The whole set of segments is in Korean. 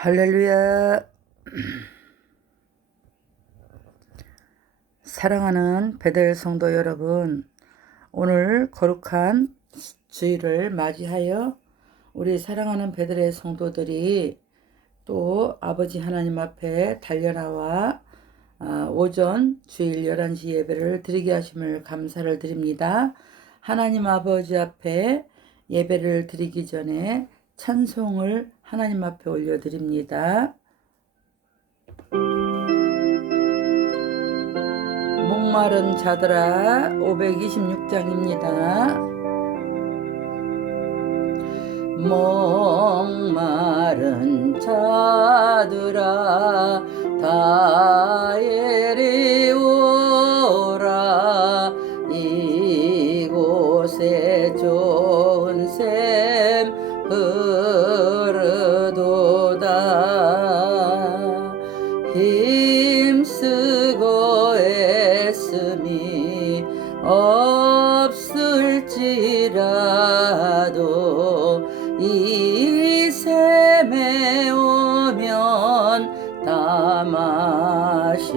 할렐루야. 사랑하는 베델 성도 여러분, 오늘 거룩한 주일을 맞이하여 우리 사랑하는 베델의 성도들이 또 아버지 하나님 앞에 달려나와 오전 주일 11시 예배를 드리게 하심을 감사를 드립니다. 하나님 아버지 앞에 예배를 드리기 전에 찬송을 하나님 앞에 올려드립니다. 목마른 자들아 526장입니다. 목마른 자들아 다 이리 오라. 이곳에 좋은 샘 흐르도다. 힘쓰고 애씀이 없을지라도 이 샘에 오면 다 마시겠네.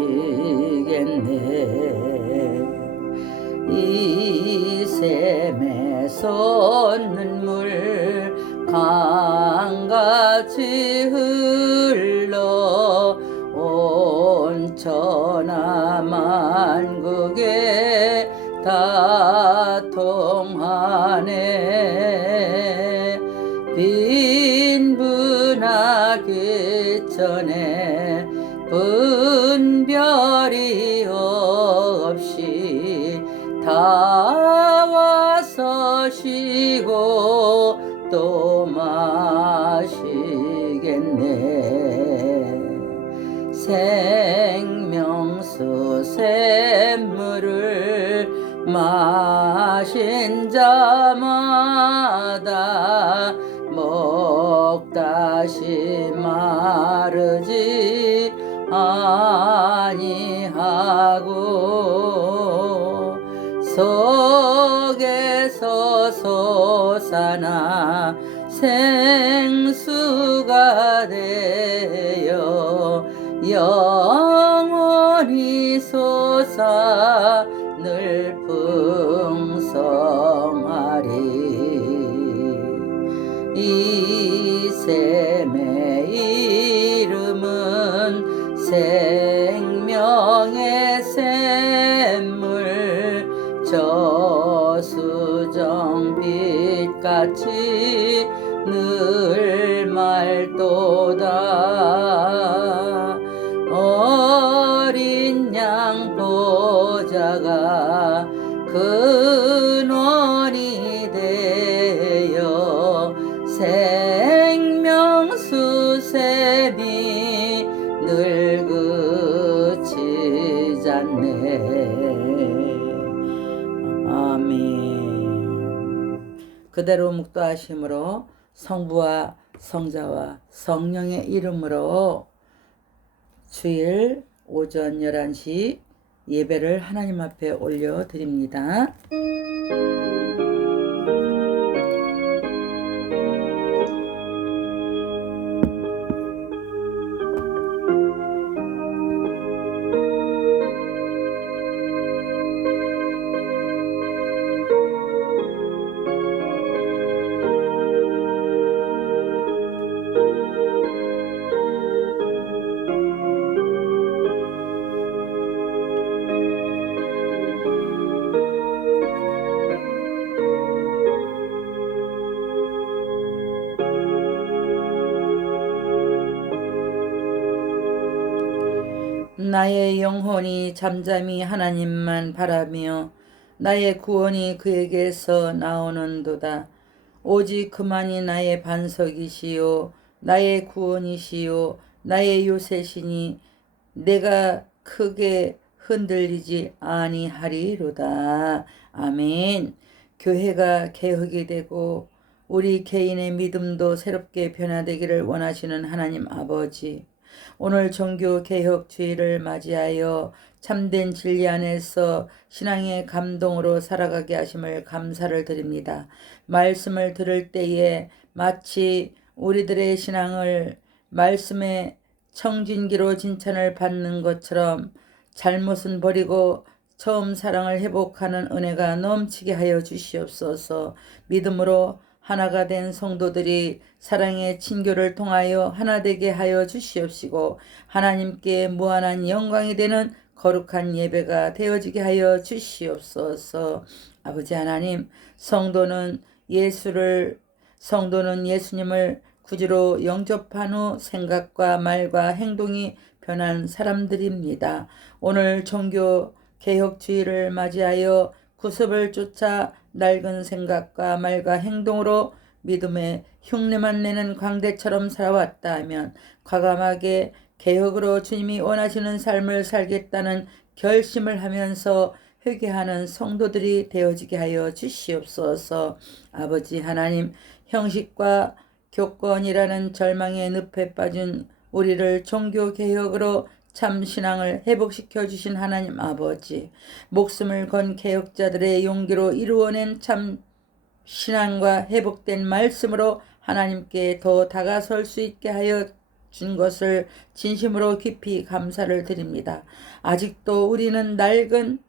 이 샘에 솟는 물 강같이 흘러 온 천하만국에 다 통하네. 빈분하기 전에 분별이 없이 다 와서 쉬고 또 마시겠네. 생명수 샘물을 마신 자마다 목 다시 마르지 아니하고 속에서 솟아나 생수가 되어 영원히 솟아 늘 풍성하리. 이 샘의 이름은 생명의 샘물, 저수정빛같이 늘 맑도다. 어린 양 보좌가 근원이 되어 생명수 샘이 늘 그치지 않네. 아멘. 그대로 묵도하심으로 성부와 성자와 성령의 이름으로 주일 오전 11시 예배를 하나님 앞에 올려드립니다. 나의 영혼이 잠잠히 하나님만 바라며 나의 구원이 그에게서 나오는도다. 오직 그만이 나의 반석이시요 나의 구원이시요 나의 요새시니 내가 크게 흔들리지 아니하리로다. 아멘. 교회가 개혁이 되고 우리 개인의 믿음도 새롭게 변화되기를 원하시는 하나님 아버지, 오늘 종교 개혁 주일을 맞이하여 참된 진리 안에서 신앙의 감동으로 살아가게 하심을 감사를 드립니다. 말씀을 들을 때에 마치 우리들의 신앙을 말씀의 청진기로 칭찬을 받는 것처럼 잘못은 버리고 처음 사랑을 회복하는 은혜가 넘치게 하여 주시옵소서. 믿음으로 하나가 된 성도들이 사랑의 친교를 통하여 하나 되게 하여 주시옵시고 하나님께 무한한 영광이 되는 거룩한 예배가 되어지게 하여 주시옵소서. 아버지 하나님, 성도는 예수님을 구주로 영접한 후 생각과 말과 행동이 변한 사람들입니다. 오늘 종교 개혁주의를 맞이하여 구습을 쫓아 낡은 생각과 말과 행동으로 믿음의 흉내만 내는 광대처럼 살아왔다 하면 과감하게 개혁으로 주님이 원하시는 삶을 살겠다는 결심을 하면서 회개하는 성도들이 되어지게 하여 주시옵소서. 아버지 하나님, 형식과 교권이라는 절망의 늪에 빠진 우리를 종교개혁으로 참 신앙을 회복시켜 주신 하나님 아버지, 목숨을 건 개혁자들의 용기로 이루어낸 참 신앙과 회복된 말씀으로 하나님께 더 다가설 수 있게 하여 준 것을 진심으로 깊이 감사를 드립니다. 아직도 우리는 낡은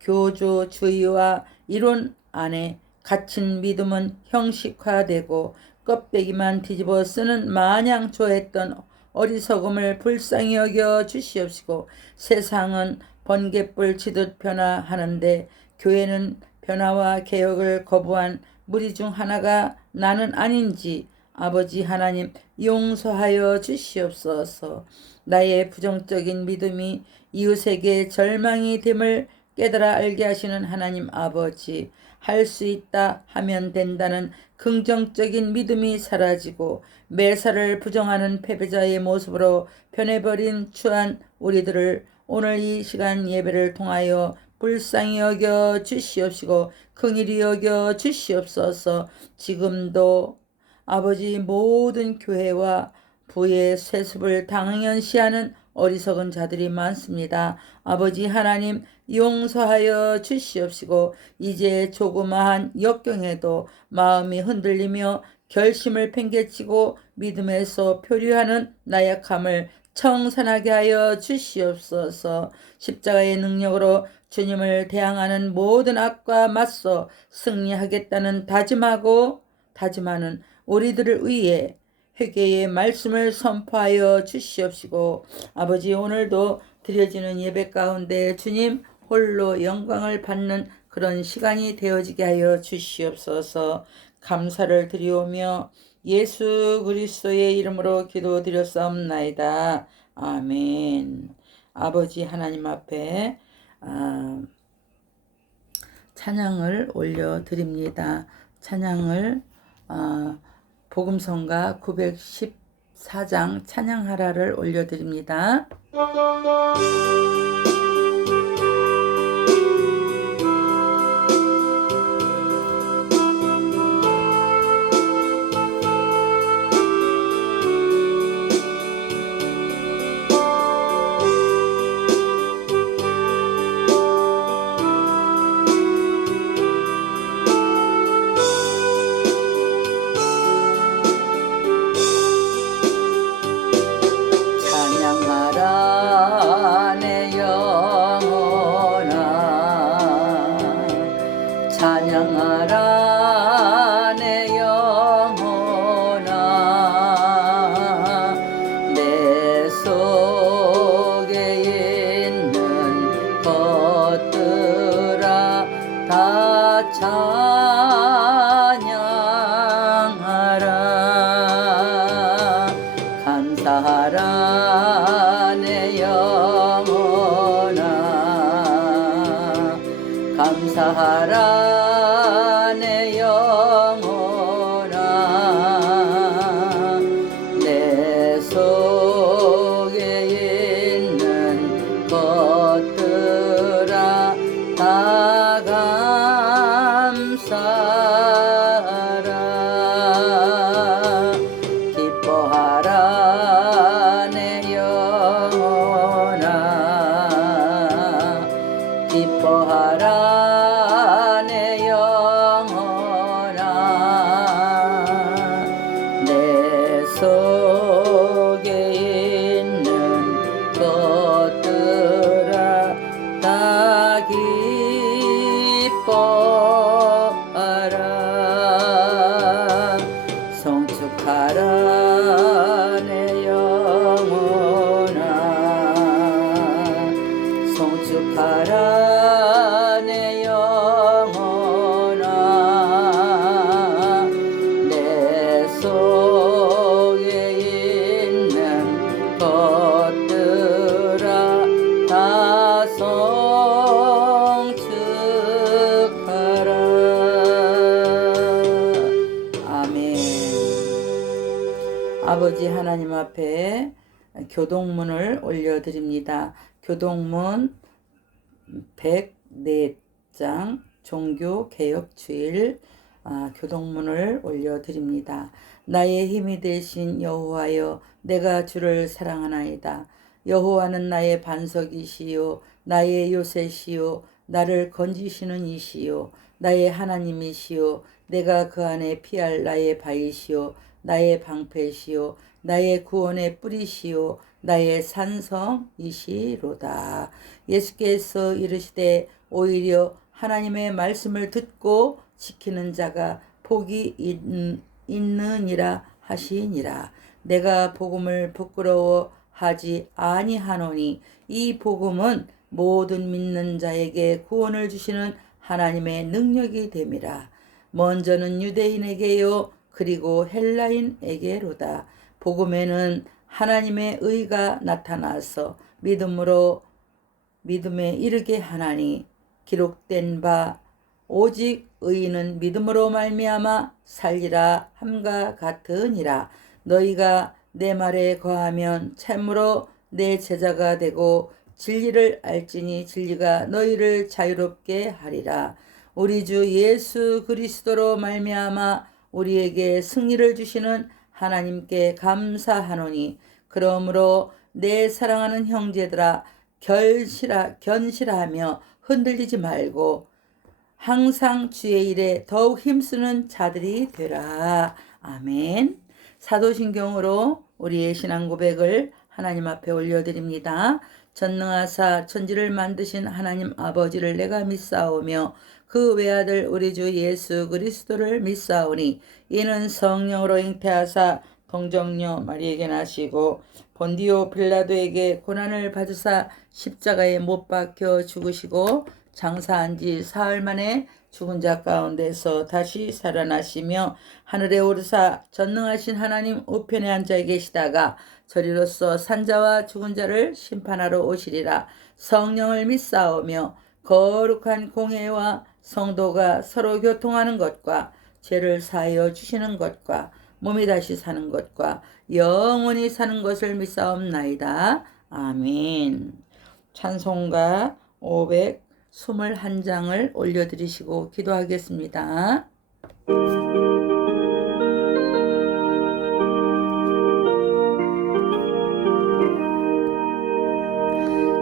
교조주의와 이론 안에 갇힌 믿음은 형식화되고 껍데기만 뒤집어 쓰는 마냥 좋아했던 어리석음을 불쌍히 여겨 주시옵시고 세상은 번갯불 치듯 변화하는데 교회는 변화와 개혁을 거부한 무리 중 하나가 나는 아닌지 아버지 하나님 용서하여 주시옵소서. 나의 부정적인 믿음이 이웃에게 절망이 됨을 깨달아 알게 하시는 하나님 아버지, 할 수 있다 하면 된다는 긍정적인 믿음이 사라지고 매사를 부정하는 패배자의 모습으로 변해버린 추한 우리들을 오늘 이 시간 예배를 통하여 불쌍히 여겨 주시옵시고 긍휼히 여겨 주시옵소서. 지금도 아버지 모든 교회와 부의 세습을 당연시하는 어리석은 자들이 많습니다. 아버지 하나님 용서하여 주시옵시고 이제 조그마한 역경에도 마음이 흔들리며 결심을 팽개치고 믿음에서 표류하는 나약함을 청산하게 하여 주시옵소서. 십자가의 능력으로 주님을 대항하는 모든 악과 맞서 승리하겠다는 다짐하는 우리들을 위해 회개의 말씀을 선포하여 주시옵시고 아버지 오늘도 드려지는 예배 가운데 주님 홀로 영광을 받는 그런 시간이 되어지게 하여 주시옵소서. 감사를 드리오며 예수 그리스도의 이름으로 기도드렸사옵나이다. 아멘. 아버지 하나님 앞에 찬양을 올려드립니다. 찬양을 복음성가 914장 찬양하라를 올려드립니다. 찬양하라 내 영혼아 내 속에 있는 것들아 다 찬양하라 감사하라 내 영혼아 감사하라 내 영혼아 내 속에 있는 것들아 다 감사하라 기뻐하라 내 영혼아 기뻐하라 내 영혼아 내 속에 성축하라 내 영혼아 성축하라 내 영혼아 내 속에 있는 것들아 다 성축하라. 아멘. 아버지 하나님 앞에 교동문을 올려드립니다. 교동문 104장 종교개혁주일 교동문을 올려드립니다. 나의 힘이 되신 여호와여 내가 주를 사랑하나이다. 여호와는 나의 반석이시요 나의 요새시요 나를 건지시는 이시요 나의 하나님이시요 내가 그 안에 피할 나의 바위시요 나의 방패시요 나의 구원의 뿌리시요 나의 산성이시로다. 예수께서 이르시되 오히려 하나님의 말씀을 듣고 지키는 자가 복이 있느니라 하시니라. 내가 복음을 부끄러워하지 아니하노니 이 복음은 모든 믿는 자에게 구원을 주시는 하나님의 능력이 됨이라. 먼저는 유대인에게요 그리고 헬라인에게로다. 복음에는 하나님의 의가 나타나서 믿음에 이르게 하나니 기록된 바 오직 의인은 믿음으로 말미암아 살리라 함과 같으니라. 너희가 내 말에 거하면 참으로 내 제자가 되고 진리를 알지니 진리가 너희를 자유롭게 하리라. 우리 주 예수 그리스도로 말미암아 우리에게 승리를 주시는 하나님께 감사하노니 그러므로 내 사랑하는 형제들아 견실하며 흔들리지 말고 항상 주의 일에 더욱 힘쓰는 자들이 되라. 아멘. 사도신경으로 우리의 신앙 고백을 하나님 앞에 올려드립니다. 전능하사 천지를 만드신 하나님 아버지를 내가 믿사오며 그 외아들 우리 주 예수 그리스도를 믿사오니 이는 성령으로 잉태하사 동정녀 마리에게 나시고 본디오 빌라도에게 고난을 받으사 십자가에 못 박혀 죽으시고 장사한 지 사흘 만에 죽은 자 가운데서 다시 살아나시며 하늘에 오르사 전능하신 하나님 우편에 앉아 계시다가 저리로서 산자와 죽은 자를 심판하러 오시리라. 성령을 믿사오며 거룩한 공회와 성도가 서로 교통하는 것과 죄를 사하여 주시는 것과 몸이 다시 사는 것과 영원히 사는 것을 믿사옵나이다. 아멘. 찬송가 521장을 올려드리시고 기도하겠습니다.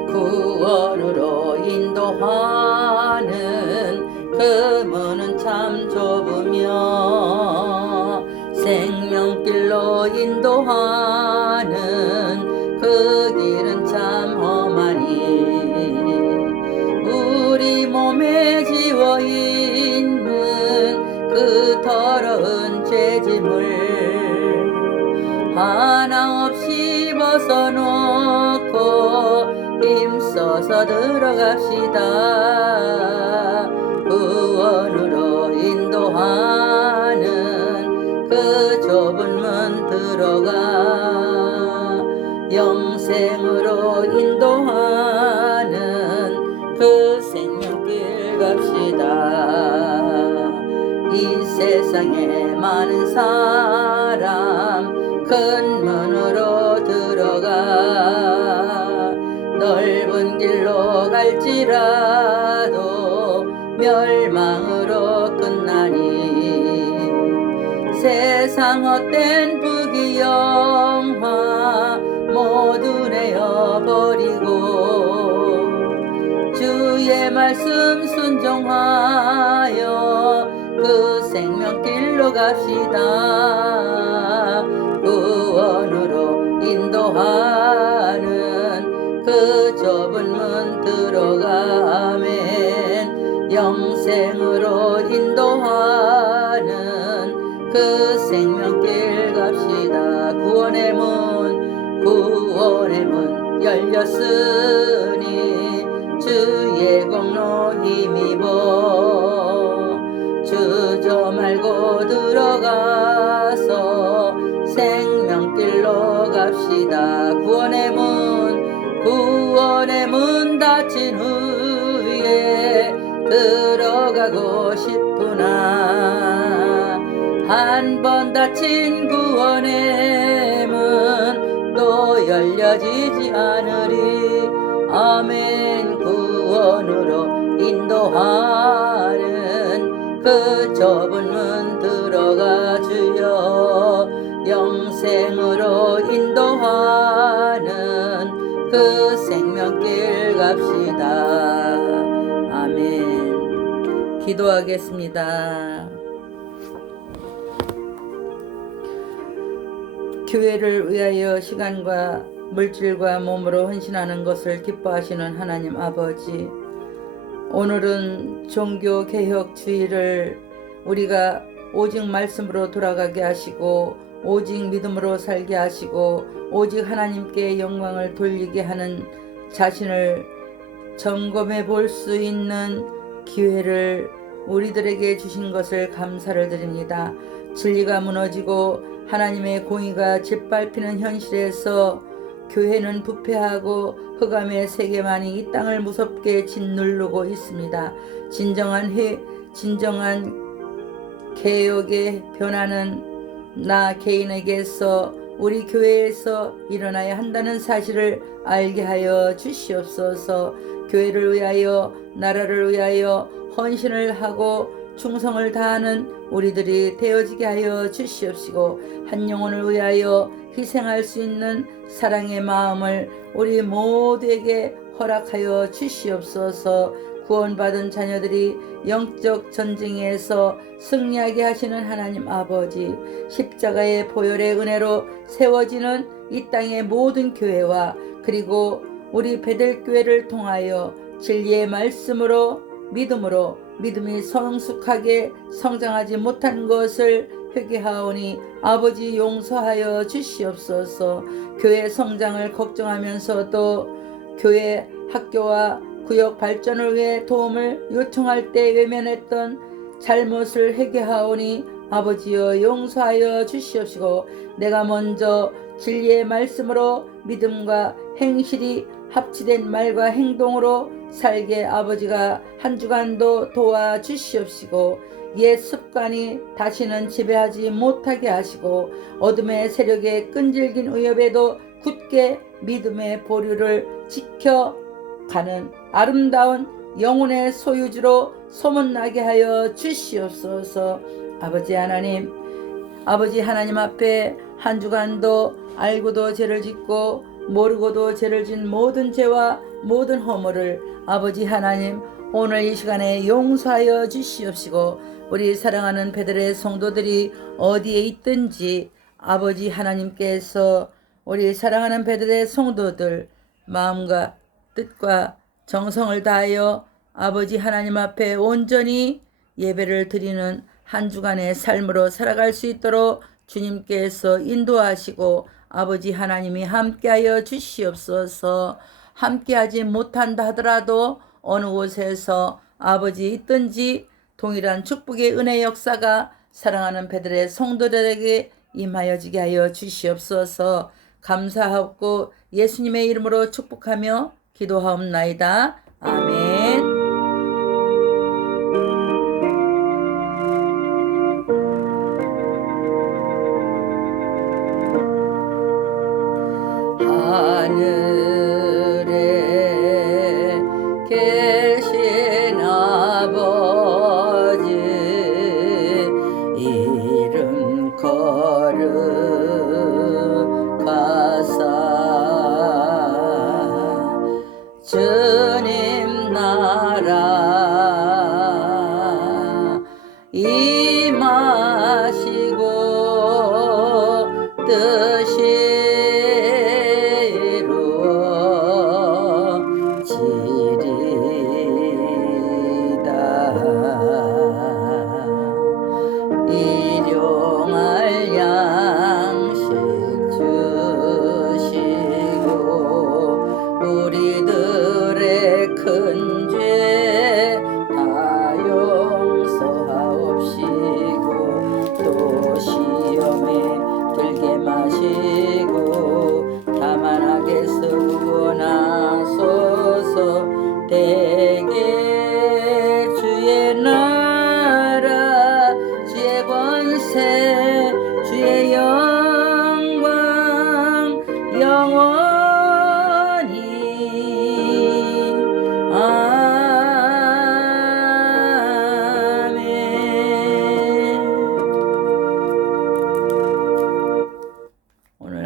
구원으로 인도하는 그 문은 참 좁으며 생명길로 인도하는 그 길은 참 험하니 우리 몸에 지워있는 그 더러운 죄짐을 하나 없이 벗어놓고 힘써서 들어갑시다. 구원으로 인도하는 그 좁은 문 들어가 영생으로 인도하는 그 생명길 갑시다. 이 세상에 많은 사람 큰 문으로 들어가 넓은 길로 갈지라도 멸망으로 끝나니 세상 헛된 부귀영화 모두 내어버리고 주의 말씀 순종하여 그 생명길로 갑시다. 구원으로 인도하는 그 좁은 문 들어가면 영생으로 인도하는 그 생명길 갑시다. 구원의 문 열렸으니 주의 공로 힘입어 주저 말고 들어가서 생명길로 갑시다. 구원의 문 닫힌 후에 들어가고 싶으나 한 번 닫힌 구원의 문 또 열려지지 않으리. 아멘. 구원으로 인도하는 그 좁은 문 들어가 주여 영생으로 인도하는 그 생명길 갑시다. 아멘. 기도하겠습니다. 교회를 위하여 시간과 물질과 몸으로 헌신하는 것을 기뻐하시는 하나님 아버지, 오늘은 종교개혁주의를 우리가 오직 말씀으로 돌아가게 하시고 오직 믿음으로 살게 하시고 오직 하나님께 영광을 돌리게 하는 자신을 점검해 볼 수 있는 기회를 우리들에게 주신 것을 감사를 드립니다. 진리가 무너지고 하나님의 공의가 짓밟히는 현실에서 교회는 부패하고 흑암의 세계만이 이 땅을 무섭게 짓누르고 있습니다. 진정한 개혁의 변화는 나 개인에게서 우리 교회에서 일어나야 한다는 사실을 알게 하여 주시옵소서. 교회를 위하여 나라를 위하여 헌신을 하고 충성을 다하는 우리들이 되어지게 하여 주시옵시고 한 영혼을 위하여 희생할 수 있는 사랑의 마음을 우리 모두에게 허락하여 주시옵소서. 구원받은 자녀들이 영적 전쟁에서 승리하게 하시는 하나님 아버지, 십자가의 보혈의 은혜로 세워지는 이 땅의 모든 교회와 그리고 우리 베델교회를 통하여 진리의 말씀으로 믿음이 성숙하게 성장하지 못한 것을 회개하오니 아버지 용서하여 주시옵소서. 교회 성장을 걱정하면서도 교회 학교와 구역 발전을 위해 도움을 요청할 때 외면했던 잘못을 회개하오니 아버지여 용서하여 주시옵시고 내가 먼저 진리의 말씀으로 믿음과 행실이 합치된 말과 행동으로 살게 아버지가 한 주간도 도와주시옵시고 옛 습관이 다시는 지배하지 못하게 하시고 어둠의 세력에 끈질긴 위협에도 굳게 믿음의 보류를 지켜가는 아름다운 영혼의 소유주로 소문나게 하여 주시옵소서. 아버지 하나님 앞에 한 주간도 알고도 죄를 짓고 모르고도 죄를 진 모든 죄와 모든 허물을 아버지 하나님 오늘 이 시간에 용서하여 주시옵시고 우리 사랑하는 베들의 성도들이 어디에 있든지 아버지 하나님께서 우리 사랑하는 베들의 성도들 마음과 뜻과 정성을 다하여 아버지 하나님 앞에 온전히 예배를 드리는 한 주간의 삶으로 살아갈 수 있도록 주님께서 인도하시고 아버지 하나님이 함께하여 주시옵소서. 함께하지 못한다 하더라도 어느 곳에서 아버지 있든지 동일한 축복의 은혜 역사가 사랑하는 베들의 성도들에게 임하여지게 하여 주시옵소서. 감사하고 예수님의 이름으로 축복하며 기도하옵나이다. 아멘. 하늘에 계신 아버지 이름 거룩하사 주님 나라 임하시고 뜻이 일용할 양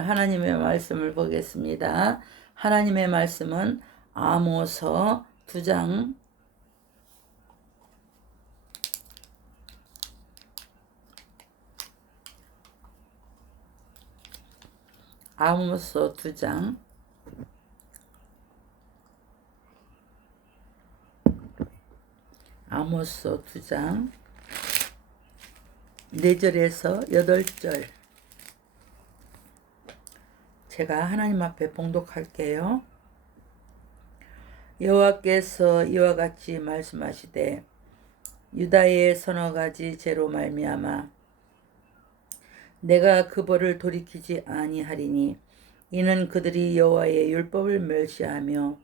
오늘 하나님의 말씀을 보겠습니다. 하나님의 말씀은 아모스 2장 아모스 2장 4절에서 8절 제가 하나님 앞에 봉독할게요. 여호와께서 이와 같이 말씀하시되 유다의 서너 가지 죄로 말미암아 내가 그 벌을 돌이키지 아니하리니 이는 그들이 여호와의 율법을 멸시하며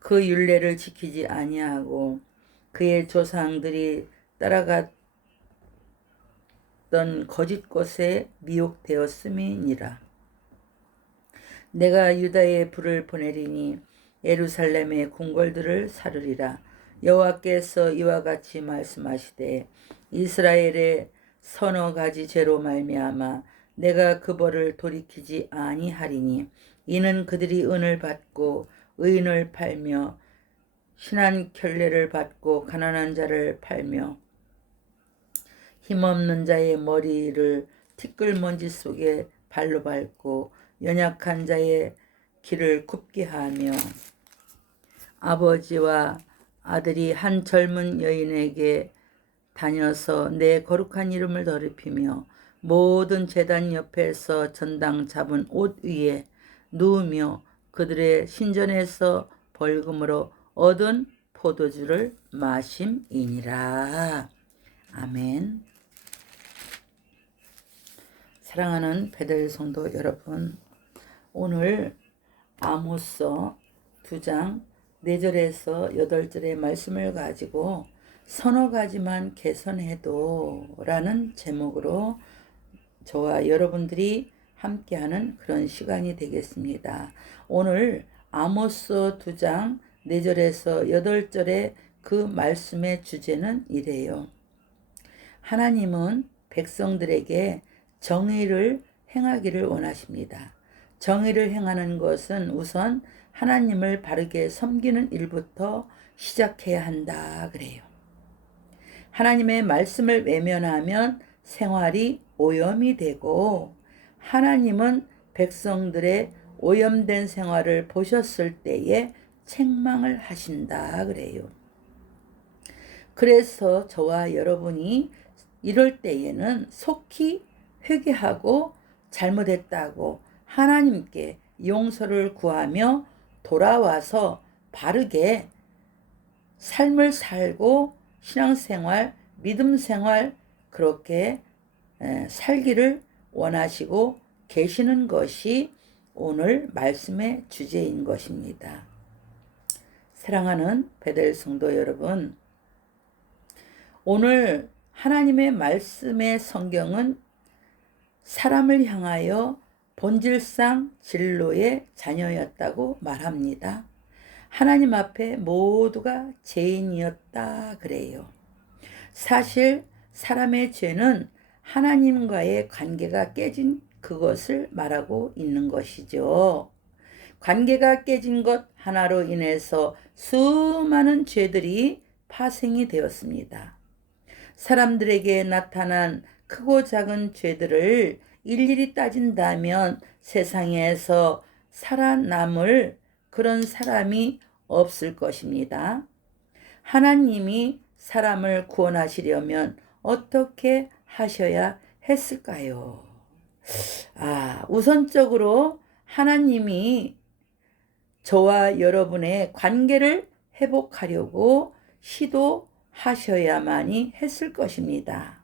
그 율례를 지키지 아니하고 그의 조상들이 따라갔던 거짓 것에 미혹되었음이니라. 내가 유다에 불을 보내리니 예루살렘의 궁궐들을 사르리라. 여호와께서 이와 같이 말씀하시되 이스라엘의 서너 가지 죄로 말미암아 내가 그 벌을 돌이키지 아니하리니 이는 그들이 은을 받고 의인을 팔며 신한 켤레를 받고 가난한 자를 팔며 힘없는 자의 머리를 티끌먼지 속에 발로 밟고 연약한 자의 길을 굽게 하며 아버지와 아들이 한 젊은 여인에게 다녀서 내 거룩한 이름을 더럽히며 모든 제단 옆에서 전당 잡은 옷 위에 누우며 그들의 신전에서 벌금으로 얻은 포도주를 마심이니라. 아멘. 사랑하는 베델 성도 여러분, 오늘 아모스 2장 4절에서 8절의 말씀을 가지고 서너 가지만 개선해도 라는 제목으로 저와 여러분들이 함께하는 그런 시간이 되겠습니다. 오늘 아모스 2장 4절에서 8절의 그 말씀의 주제는 이래요. 하나님은 백성들에게 정의를 행하기를 원하십니다. 정의를 행하는 것은 우선 하나님을 바르게 섬기는 일부터 시작해야 한다 그래요. 하나님의 말씀을 외면하면 생활이 오염이 되고 하나님은 백성들의 오염된 생활을 보셨을 때에 책망을 하신다 그래요. 그래서 저와 여러분이 이럴 때에는 속히 회개하고 잘못했다고 하나님께 용서를 구하며 돌아와서 바르게 삶을 살고 신앙생활, 믿음생활 그렇게 살기를 원하시고 계시는 것이 오늘 말씀의 주제인 것입니다. 사랑하는 베델 성도 여러분, 오늘 하나님의 말씀의 성경은 사람을 향하여 본질상 진로의 자녀였다고 말합니다. 하나님 앞에 모두가 죄인이었다 그래요. 사실 사람의 죄는 하나님과의 관계가 깨진 그것을 말하고 있는 것이죠. 관계가 깨진 것 하나로 인해서 수많은 죄들이 파생이 되었습니다. 사람들에게 나타난 크고 작은 죄들을 일일이 따진다면 세상에서 살아남을 그런 사람이 없을 것입니다. 하나님이 사람을 구원하시려면 어떻게 하셔야 했을까요? 우선적으로 하나님이 저와 여러분의 관계를 회복하려고 시도하셔야만이 했을 것입니다.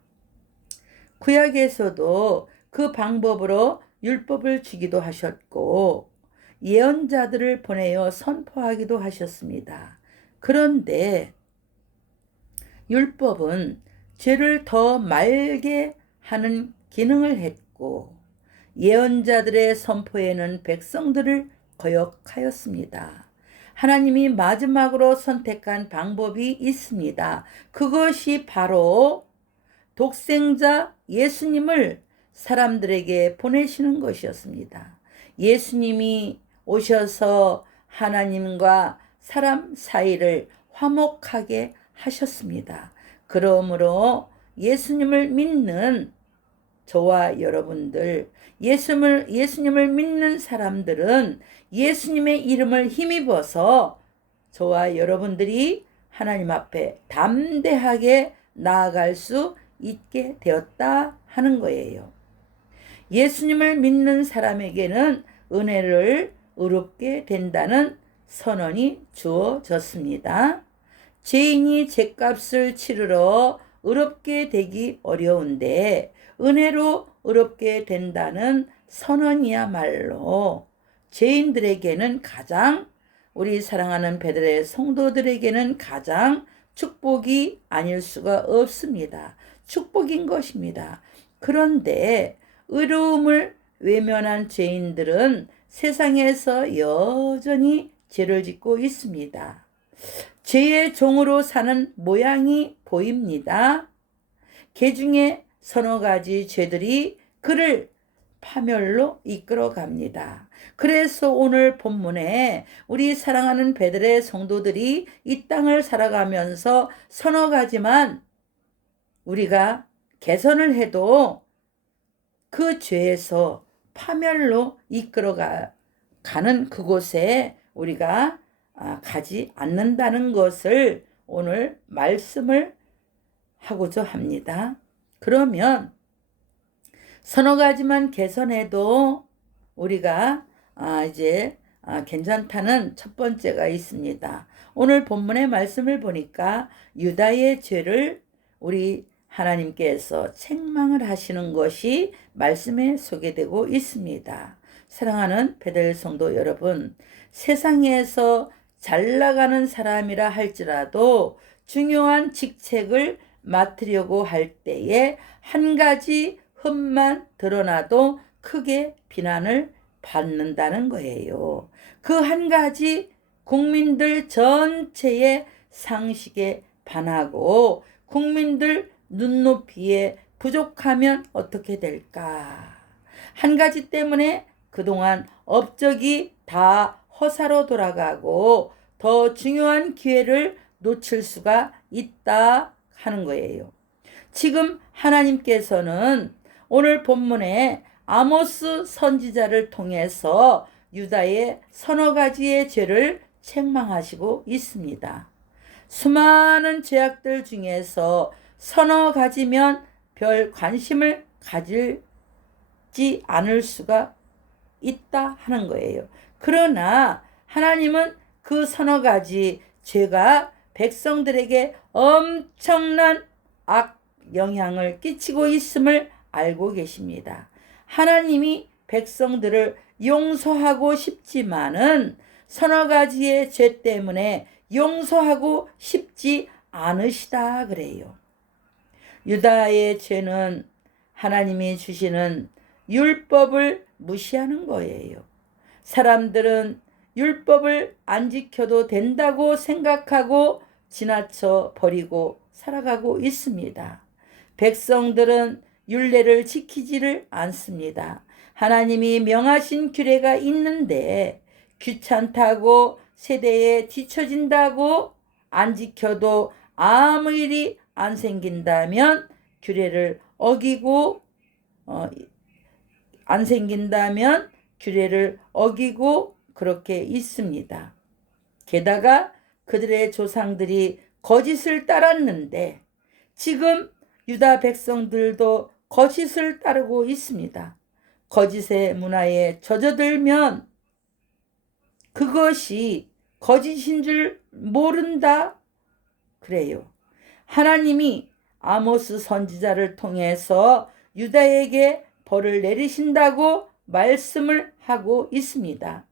구약에서도 그 방법으로 율법을 주기도 하셨고 예언자들을 보내어 선포하기도 하셨습니다. 그런데 율법은 죄를 더 말게 하는 기능을 했고 예언자들의 선포에는 백성들을 거역하였습니다. 하나님이 마지막으로 선택한 방법이 있습니다. 그것이 바로 독생자 예수님을 사람들에게 보내시는 것이었습니다. 예수님이 오셔서 하나님과 사람 사이를 화목하게 하셨습니다. 그러므로 예수님을 믿는 저와 여러분들, 예수님을 믿는 사람들은 예수님의 이름을 힘입어서 저와 여러분들이 하나님 앞에 담대하게 나아갈 수 있게 되었다 하는 거예요. 예수님을 믿는 사람에게는 은혜를 의롭게 된다는 선언이 주어졌습니다. 죄인이 죄값을 치르러 의롭게 되기 어려운데 은혜로 의롭게 된다는 선언이야말로 죄인들에게는 가장, 우리 사랑하는 베들레 성도들에게는 가장 축복이 아닐 수가 없습니다. 축복인 것입니다. 그런데 의로움을 외면한 죄인들은 세상에서 여전히 죄를 짓고 있습니다. 죄의 종으로 사는 모양이 보입니다. 개 중에 서너 가지 죄들이 그를 파멸로 이끌어 갑니다. 그래서 오늘 본문에 우리 사랑하는 베들레 성도들이 이 땅을 살아가면서 서너 가지만 우리가 개선을 해도 그 죄에서 파멸로 이끌어 가는 그곳에 우리가 가지 않는다는 것을 오늘 말씀을 하고자 합니다. 그러면 서너 가지만 개선해도 우리가 이제 괜찮다는 첫 번째가 있습니다. 오늘 본문의 말씀을 보니까 유다의 죄를 우리 하나님께서 책망을 하시는 것이 말씀에 소개되고 있습니다. 사랑하는 베델 성도 여러분, 세상에서 잘 나가는 사람이라 할지라도 중요한 직책을 맡으려고 할 때에 한 가지 흠만 드러나도 크게 비난을 받는다는 거예요. 그 한 가지 국민들 전체의 상식에 반하고 국민들 눈높이에 부족하면 어떻게 될까? 한 가지 때문에 그동안 업적이 다 허사로 돌아가고 더 중요한 기회를 놓칠 수가 있다 하는 거예요. 지금 하나님께서는 오늘 본문에 아모스 선지자를 통해서 유다의 서너 가지의 죄를 책망하시고 있습니다. 수많은 죄악들 중에서 서너 가지면 별 관심을 가질지 않을 수가 있다 하는 거예요. 그러나 하나님은 그 서너 가지 죄가 백성들에게 엄청난 악 영향을 끼치고 있음을 알고 계십니다. 하나님이 백성들을 용서하고 싶지만은 서너 가지의 죄 때문에 용서하고 싶지 않으시다 그래요. 유다의 죄는 하나님이 주시는 율법을 무시하는 거예요. 사람들은 율법을 안 지켜도 된다고 생각하고 지나쳐 버리고 살아가고 있습니다. 백성들은 율례를 지키지를 않습니다. 하나님이 명하신 규례가 있는데 귀찮다고 세대에 뒤처진다고 안 지켜도 아무 일이 안 생긴다면 규례를 어기고 안 생긴다면 규례를 어기고 그렇게 있습니다. 게다가 그들의 조상들이 거짓을 따랐는데 지금 유다 백성들도 거짓을 따르고 있습니다. 거짓의 문화에 젖어들면 그것이 거짓인 줄 모른다 그래요. 하나님이 아모스 선지자를 통해서 유다에게 벌을 내리신다고 말씀을 하고 있습니다.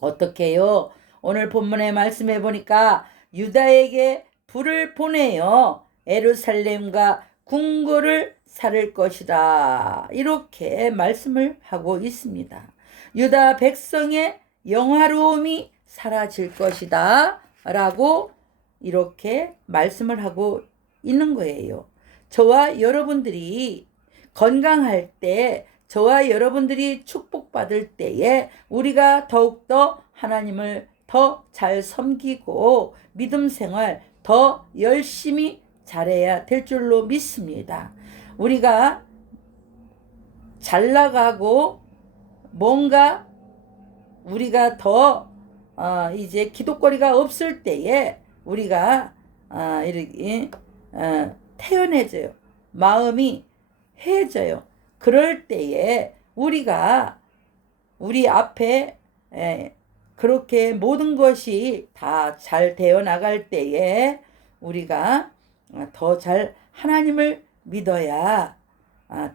어떻게요? 오늘 본문의 말씀해 보니까 유다에게 불을 보내어 예루살렘과 궁궐을 살을 것이다. 이렇게 말씀을 하고 있습니다. 유다 백성의 영화로움이 사라질 것이다. 라고 이렇게 말씀을 하고 있는 거예요. 저와 여러분들이 건강할 때, 저와 여러분들이 축복받을 때에 우리가 더욱더 하나님을 더 잘 섬기고 믿음 생활 더 열심히 잘해야 될 줄로 믿습니다. 우리가 잘 나가고 뭔가 우리가 더 이제 기독거리가 없을 때에 우리가 이렇게 태연해져요. 마음이 해져요. 그럴 때에 우리가 우리 앞에 그렇게 모든 것이 다 잘 되어 나갈 때에 우리가 더 잘 하나님을 믿어야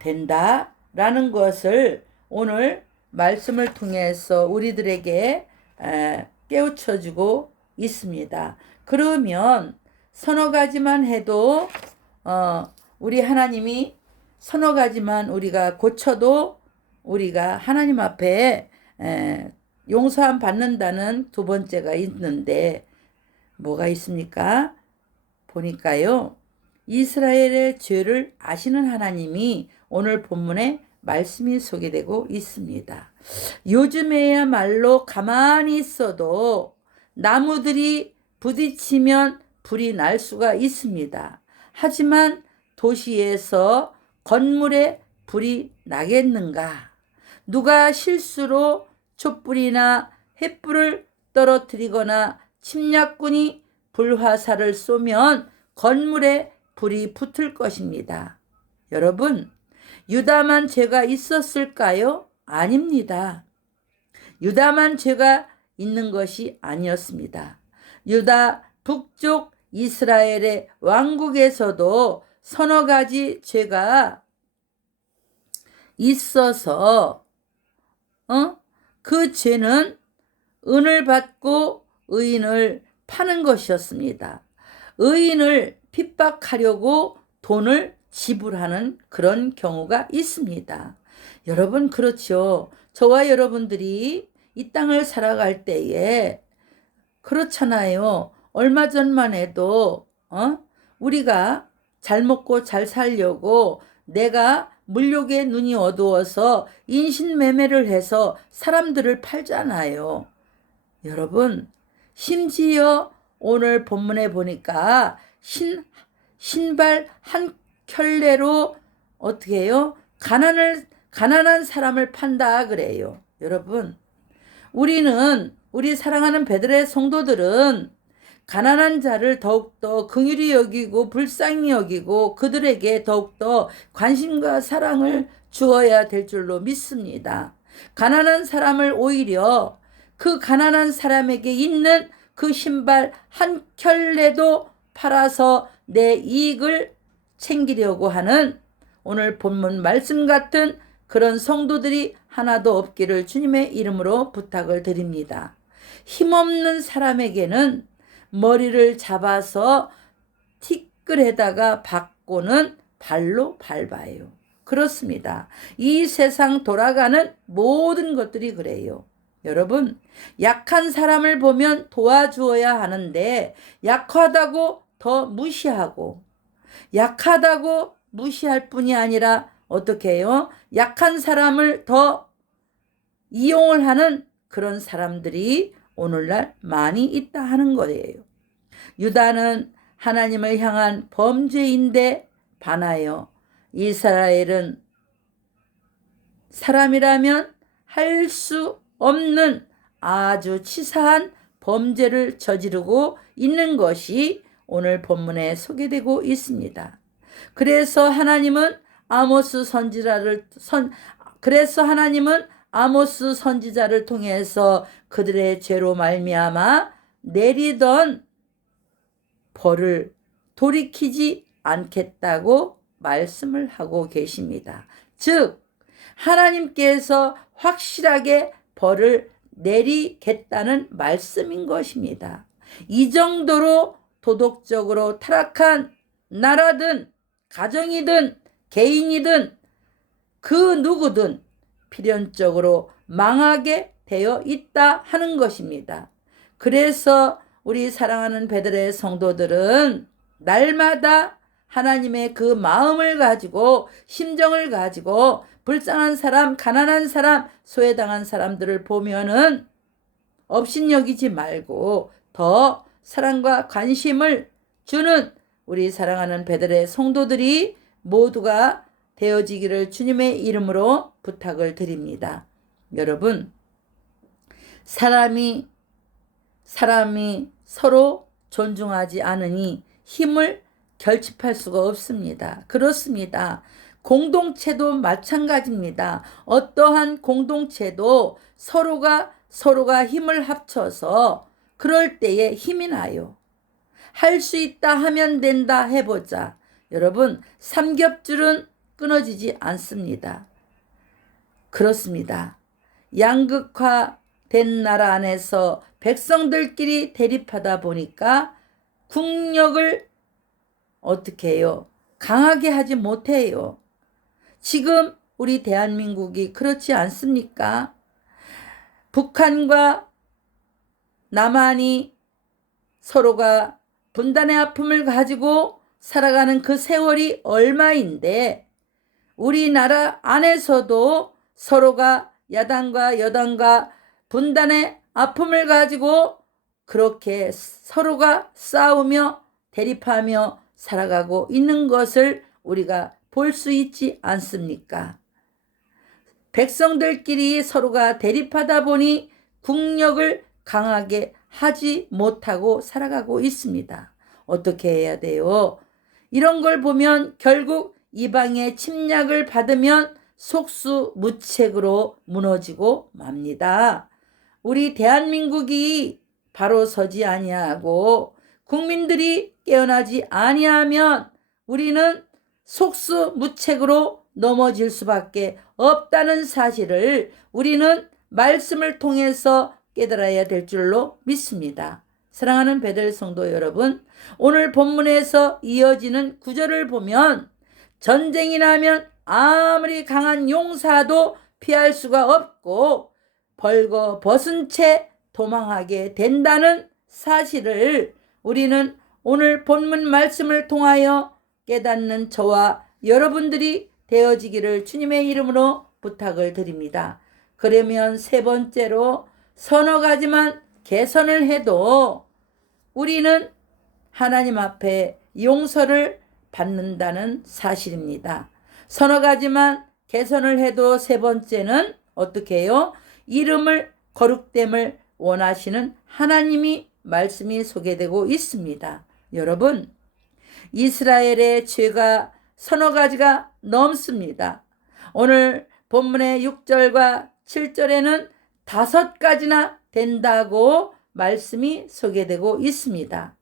된다라는 것을 오늘 말씀을 통해서 우리들에게 깨우쳐주고 있습니다. 그러면 서너 가지만 해도 우리 하나님이 서너 가지만 우리가 고쳐도 우리가 하나님 앞에 용서함 받는다는 두 번째가 있는데 뭐가 있습니까? 보니까요. 이스라엘의 죄를 아시는 하나님이 오늘 본문에 말씀이 소개되고 있습니다. 요즘에야말로 가만히 있어도 나무들이 부딪히면 불이 날 수가 있습니다. 하지만 도시에서 건물에 불이 나겠는가? 누가 실수로 촛불이나 횃불을 떨어뜨리거나 침략군이 불화살을 쏘면 건물에 불이 붙을 것입니다. 여러분, 유다만 죄가 있었을까요? 아닙니다. 유다만 죄가 있는 것이 아니었습니다. 유다 북쪽 이스라엘의 왕국에서도 서너 가지 죄가 있어서 그 죄는 은을 받고 의인을 파는 것이었습니다. 의인을 핍박하려고 돈을 지불하는 그런 경우가 있습니다. 여러분, 그렇죠. 저와 여러분들이 이 땅을 살아갈 때에 그렇잖아요. 얼마 전만 해도 우리가 잘 먹고 잘 살려고 내가 물욕의 눈이 어두워서 인신매매를 해서 사람들을 팔잖아요. 여러분, 심지어 오늘 본문에 보니까 신발 한 켤레로 어떻게 해요? 가난한 사람을 판다 그래요. 여러분, 우리 사랑하는 베들레 성도들은 가난한 자를 더욱더 긍휼히 여기고 불쌍히 여기고 그들에게 더욱더 관심과 사랑을 주어야 될 줄로 믿습니다. 가난한 사람을 오히려 그 가난한 사람에게 있는 그 신발 한 켤레도 팔아서 내 이익을 챙기려고 하는 오늘 본문 말씀 같은 그런 성도들이 하나도 없기를 주님의 이름으로 부탁을 드립니다. 힘없는 사람에게는 머리를 잡아서 티끌에다가 박고는 발로 밟아요. 그렇습니다. 이 세상 돌아가는 모든 것들이 그래요. 여러분, 약한 사람을 보면 도와주어야 하는데 약하다고 더 무시하고 약하다고 무시할 뿐이 아니라 어떻게 해요? 약한 사람을 더 이용을 하는 그런 사람들이 오늘날 많이 있다 하는 거예요. 유다는 하나님을 향한 범죄인데 반하여 이스라엘은 사람이라면 할 수 없는 아주 치사한 범죄를 저지르고 있는 것이 오늘 본문에 소개되고 있습니다. 그래서 하나님은 아모스 선지자를 통해서 그들의 죄로 말미암아 내리던 벌을 돌이키지 않겠다고 말씀을 하고 계십니다. 즉 하나님께서 확실하게 벌을 내리겠다는 말씀인 것입니다. 이 정도로 도덕적으로 타락한 나라든 가정이든 개인이든 그 누구든 필연적으로 망하게 되어 있다 하는 것입니다. 그래서 우리 사랑하는 베들레 성도들은 날마다 하나님의 그 마음을 가지고 심정을 가지고 불쌍한 사람, 가난한 사람, 소외당한 사람들을 보면은 업신여기지 말고 더 사랑과 관심을 주는 우리 사랑하는 베들의 성도들이 모두가 되어지기를 주님의 이름으로 부탁을 드립니다. 여러분, 사람이 서로 존중하지 않으니 힘을 결집할 수가 없습니다. 그렇습니다. 공동체도 마찬가지입니다. 어떠한 공동체도 서로가 힘을 합쳐서 그럴 때에 힘이 나요. 할 수 있다 하면 된다 해보자. 여러분, 삼겹줄은 끊어지지 않습니다. 그렇습니다. 양극화된 나라 안에서 백성들끼리 대립하다 보니까 국력을 어떻게 해요? 강하게 하지 못해요. 지금 우리 대한민국이 그렇지 않습니까? 북한과 남한이 서로가 분단의 아픔을 가지고 살아가는 그 세월이 얼마인데 우리나라 안에서도 서로가 야당과 여당과 분단의 아픔을 가지고 그렇게 서로가 싸우며 대립하며 살아가고 있는 것을 우리가 볼 수 있지 않습니까? 백성들끼리 서로가 대립하다 보니 국력을 강하게 하지 못하고 살아가고 있습니다. 어떻게 해야 돼요? 이런 걸 보면 결국 이방의 침략을 받으면 속수무책으로 무너지고 맙니다. 우리 대한민국이 바로 서지 아니하고 국민들이 깨어나지 아니하면 우리는 속수무책으로 넘어질 수밖에 없다는 사실을 우리는 말씀을 통해서 깨달아야 될 줄로 믿습니다. 사랑하는 베들 성도 여러분, 오늘 본문에서 이어지는 구절을 보면 전쟁이 나면 아무리 강한 용사도 피할 수가 없고 벌거벗은 채 도망하게 된다는 사실을 우리는 오늘 본문 말씀을 통하여 깨닫는 저와 여러분들이 되어지기를 주님의 이름으로 부탁을 드립니다. 그러면 세 번째로 서너 가지만 개선을 해도 우리는 하나님 앞에 용서를 받는다는 사실입니다. 서너 가지만 개선을 해도 세 번째는 어떻게 해요? 이름을 거룩됨을 원하시는 하나님이 말씀이 소개되고 있습니다. 여러분, 이스라엘의 죄가 서너 가지가 넘습니다. 오늘 본문의 6절과 7절에는 5가지나 된다고 말씀이 소개되고 있습니다.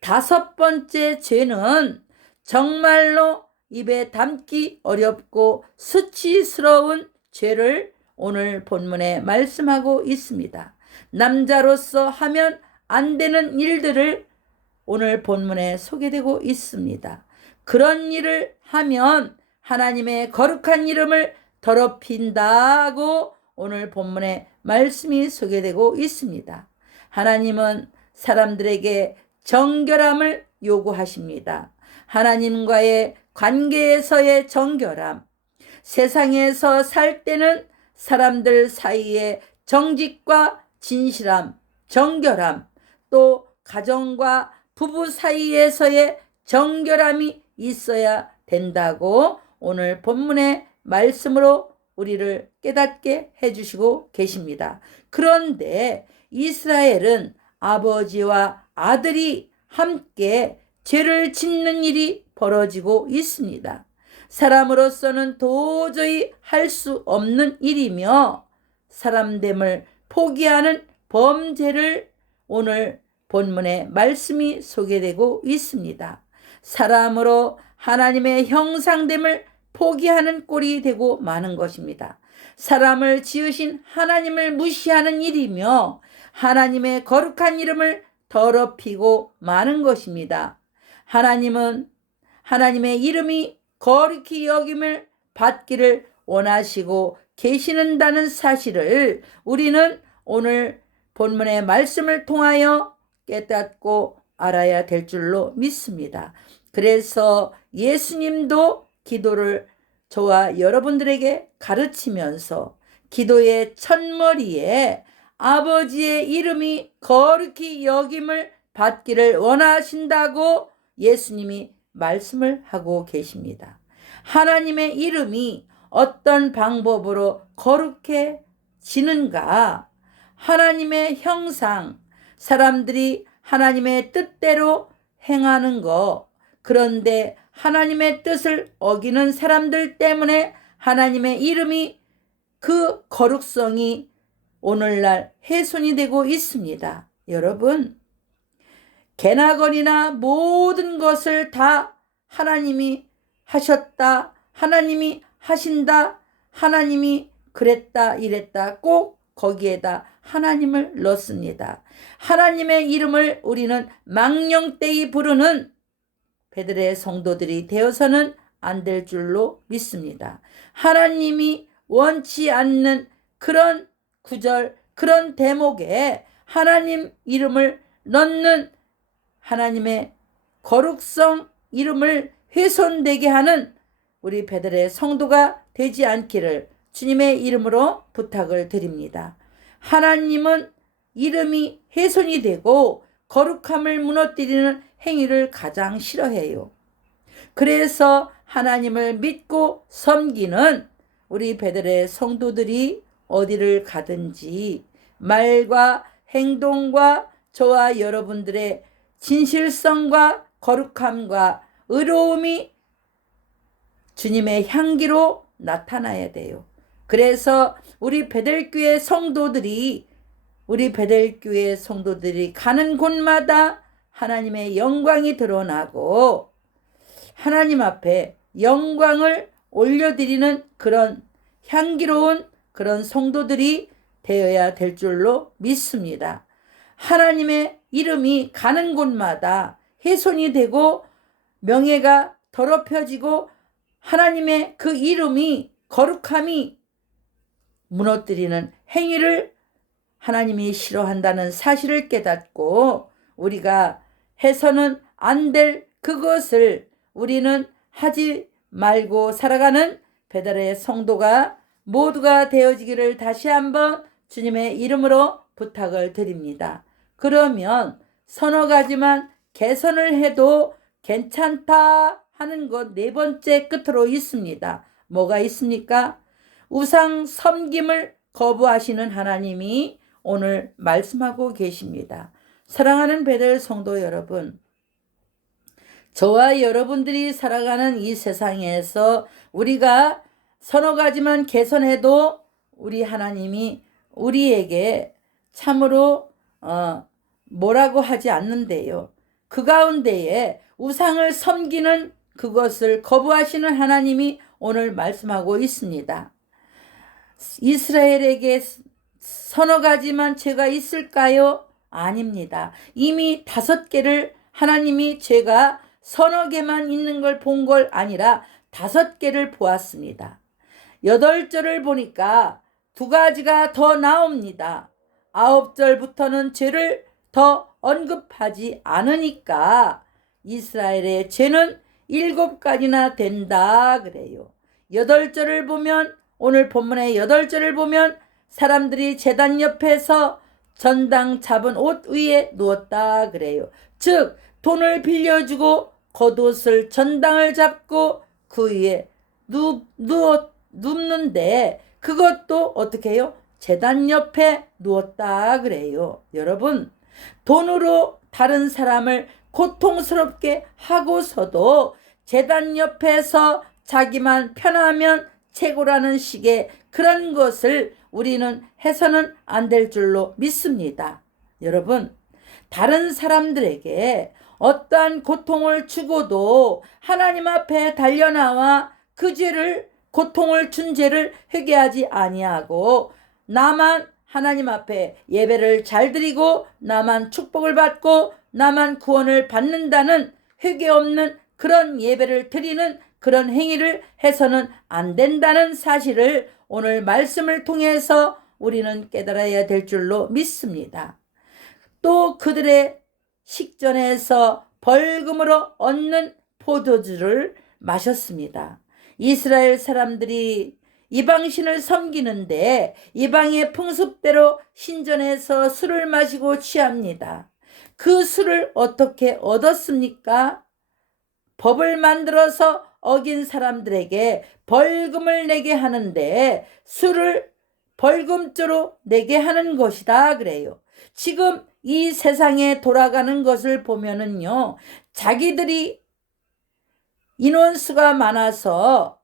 5번째 죄는 정말로 입에 담기 어렵고 수치스러운 죄를 오늘 본문에 말씀하고 있습니다. 남자로서 하면 안 되는 일들을 오늘 본문에 소개되고 있습니다. 그런 일을 하면 하나님의 거룩한 이름을 더럽힌다고 오늘 본문에 말씀이 소개되고 있습니다. 하나님은 사람들에게 정결함을 요구하십니다. 하나님과의 관계에서의 정결함, 세상에서 살 때는 사람들 사이에 정직과 진실함, 정결함, 또 가정과 부부 사이에서의 정결함이 있어야 된다고 오늘 본문의 말씀으로 우리를 깨닫게 해주시고 계십니다. 그런데 이스라엘은 아버지와 아들이 함께 죄를 짓는 일이 벌어지고 있습니다. 사람으로서는 도저히 할 수 없는 일이며 사람됨을 포기하는 범죄를 오늘 본문의 말씀이 소개되고 있습니다. 사람으로 하나님의 형상됨을 포기하는 꼴이 되고 마는 것입니다. 사람을 지으신 하나님을 무시하는 일이며 하나님의 거룩한 이름을 더럽히고 마는 것입니다. 하나님은 하나님의 이름이 거룩히 여김을 받기를 원하시고 계시는다는 사실을 우리는 오늘 본문의 말씀을 통하여 깨닫고 알아야 될 줄로 믿습니다. 그래서 예수님도 기도를 저와 여러분들에게 가르치면서 기도의 첫머리에 아버지의 이름이 거룩히 여김을 받기를 원하신다고 예수님이 말씀을 하고 계십니다. 하나님의 이름이 어떤 방법으로 거룩해지는가? 하나님의 형상, 사람들이 하나님의 뜻대로 행하는 거, 그런데 하나님의 뜻을 어기는 사람들 때문에 하나님의 이름이 그 거룩성이 오늘날 훼손이 되고 있습니다. 여러분, 개나거니나 모든 것을 다 하나님이 하셨다, 하나님이 하신다, 하나님이 그랬다 이랬다 꼭 거기에다 하나님을 넣습니다. 하나님의 이름을 우리는 망령되이 부르는 베들레 성도들이 되어서는 안 될 줄로 믿습니다. 하나님이 원치 않는 그런 구절, 그런 대목에 하나님 이름을 넣는 하나님의 거룩성 이름을 훼손되게 하는 우리 베들레 성도가 되지 않기를 주님의 이름으로 부탁을 드립니다. 하나님은 이름이 훼손이 되고 거룩함을 무너뜨리는 행위를 가장 싫어해요. 그래서 하나님을 믿고 섬기는 우리 베들레 성도들이 어디를 가든지 말과 행동과 저와 여러분들의 진실성과 거룩함과 의로움이 주님의 향기로 나타나야 돼요. 그래서 우리 베들교회 성도들이 가는 곳마다 하나님의 영광이 드러나고 하나님 앞에 영광을 올려드리는 그런 향기로운 그런 성도들이 되어야 될 줄로 믿습니다. 하나님의 이름이 가는 곳마다 훼손이 되고 명예가 더럽혀지고 하나님의 그 이름이 거룩함이 무너뜨리는 행위를 하나님이 싫어한다는 사실을 깨닫고 우리가 해서는 안 될 그것을 우리는 하지 말고 살아가는 베들레 성도가 모두가 되어지기를 다시 한번 주님의 이름으로 부탁을 드립니다. 그러면 서너 가지만 개선을 해도 괜찮다 하는 것 네 번째 끝으로 있습니다. 뭐가 있습니까? 우상 섬김을 거부하시는 하나님이 오늘 말씀하고 계십니다. 사랑하는 베들레 성도 여러분, 저와 여러분들이 살아가는 이 세상에서 우리가 서너 가지만 개선해도 우리 하나님이 우리에게 참으로 뭐라고 하지 않는데요. 그 가운데에 우상을 섬기는 그것을 거부하시는 하나님이 오늘 말씀하고 있습니다. 이스라엘에게 서너 가지만 죄가 있을까요? 아닙니다. 이미 5개를 하나님이 죄가 서너 개만 있는 걸 본 걸 아니라 5개를 보았습니다. 8절을 보니까 2가지가 더 나옵니다. 9절부터는 죄를 더 언급하지 않으니까 이스라엘의 죄는 7가지나 된다 그래요. 8절을 보면 오늘 본문의 8절을 보면 사람들이 제단 옆에서 전당 잡은 옷 위에 누웠다 그래요. 즉 돈을 빌려주고 겉옷을 전당을 잡고 그 위에 눕는데 그것도 어떻게 해요? 제단 옆에 누웠다 그래요. 여러분, 돈으로 다른 사람을 고통스럽게 하고서도 제단 옆에서 자기만 편하면 최고라는 식의 그런 것을 우리는 해서는 안 될 줄로 믿습니다. 여러분, 다른 사람들에게 어떠한 고통을 주고도 하나님 앞에 달려나와 그 죄를 고통을 준 죄를 회개하지 아니하고 나만 하나님 앞에 예배를 잘 드리고 나만 축복을 받고 나만 구원을 받는다는 회개 없는 그런 예배를 드리는 그런 행위를 해서는 안 된다는 사실을 오늘 말씀을 통해서 우리는 깨달아야 될 줄로 믿습니다. 또 그들의 식전에서 벌금으로 얻는 포도주를 마셨습니다. 이스라엘 사람들이 이방신을 섬기는데 이방의 풍습대로 신전에서 술을 마시고 취합니다. 그 술을 어떻게 얻었습니까? 법을 만들어서 어긴 사람들에게 벌금을 내게 하는데 술을 벌금조로 내게 하는 것이다 그래요. 지금 이 세상에 돌아가는 것을 보면은요, 자기들이 인원수가 많아서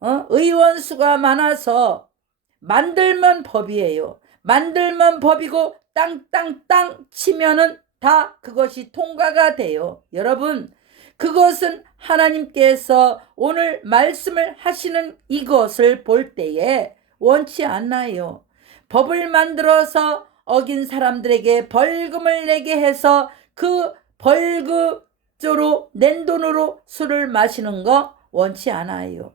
의원수가 많아서 만들면 법이에요. 만들면 법이고 땅땅땅 치면은 다 그것이 통과가 돼요. 여러분, 그것은 하나님께서 오늘 말씀을 하시는 이것을 볼 때에 원치 않나요? 법을 만들어서 어긴 사람들에게 벌금을 내게 해서 그 벌금조로 낸 돈으로 술을 마시는 거 원치 않아요.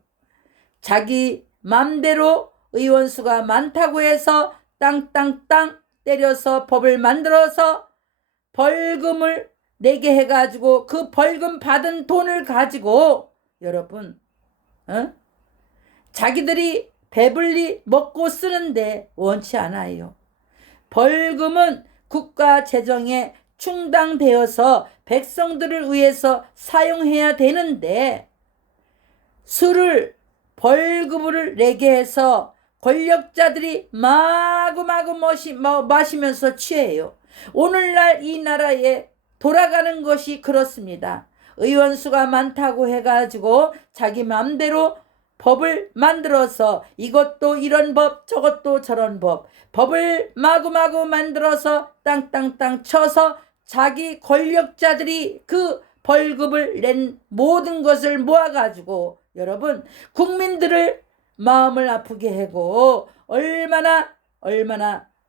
자기 맘대로 의원수가 많다고 해서 땅땅땅 때려서 법을 만들어서 벌금을 내게 해가지고 그 벌금 받은 돈을 가지고 여러분 자기들이 배불리 먹고 쓰는데 원치 않아요. 벌금은 국가 재정에 충당되어서 백성들을 위해서 사용해야 되는데 술을 벌금을 내게 해서 권력자들이 마구마구 마시면서 취해요. 오늘날 이 나라에 돌아가는 것이 그렇습니다. 의원수가 많다고 해가지고 자기 마음대로 법을 만들어서 이것도 이런 법 저것도 저런 법을 마구마구 만들어서 땅땅땅 쳐서 자기 권력자들이 그 벌금을 낸 모든 것을 모아가지고 여러분 국민들을 마음을 아프게 하고 얼마나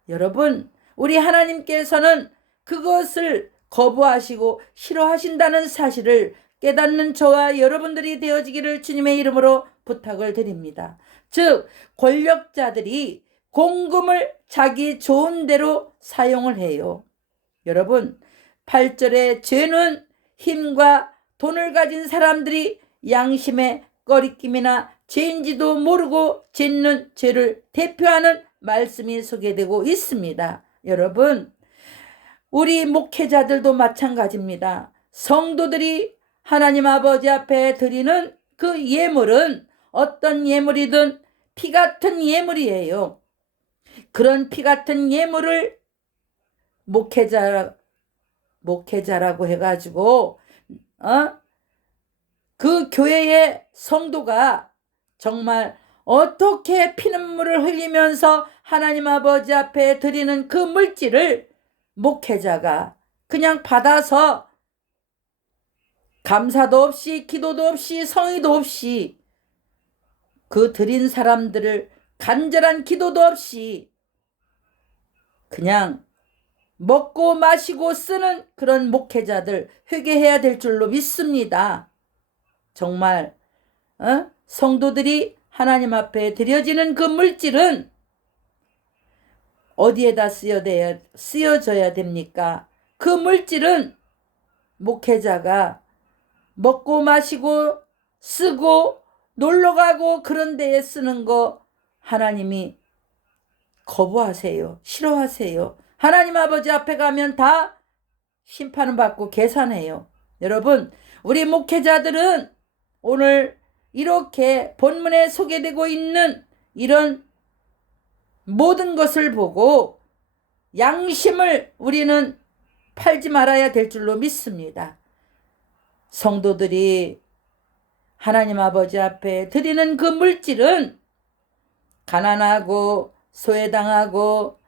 여러분 우리 하나님께서는 그것을 거부하시고 싫어하신다는 사실을 깨닫는 저와 여러분들이 되어지기를 주님의 이름으로 부탁을 드립니다. 즉 권력자들이 공금을 자기 좋은 대로 사용을 해요. 여러분 8절에 죄는 힘과 돈을 가진 사람들이 양심의 꺼리낌이나 죄인지도 모르고 짓는 죄를 대표하는 말씀이 소개되고 있습니다. 여러분 우리 목회자들도 마찬가지입니다. 성도들이 하나님 아버지 앞에 드리는 그 예물은 어떤 예물이든 피 같은 예물이에요. 그런 피 같은 예물을 목회자라고 해가지고 그 교회의 성도가 정말 어떻게 피눈물을 흘리면서 하나님 아버지 앞에 드리는 그 물질을 목회자가 그냥 받아서 감사도 없이 기도도 없이 성의도 없이 그 드린 사람들을 간절한 기도도 없이 그냥 먹고 마시고 쓰는 그런 목회자들 회개해야 될 줄로 믿습니다. 정말 성도들이 하나님 앞에 드려지는 그 물질은 어디에다 쓰여져야 됩니까? 그 물질은 목회자가 먹고 마시고 쓰고 놀러가고 그런 데에 쓰는 거 하나님이 거부하세요. 싫어하세요. 하나님 아버지 앞에 가면 다 심판을 받고 계산해요. 여러분 우리 목회자들은 오늘 이렇게 본문에 소개되고 있는 이런 모든 것을 보고 양심을 우리는 팔지 말아야 될 줄로 믿습니다. 성도들이 하나님 아버지 앞에 드리는 그 물질은 가난하고 소외당하고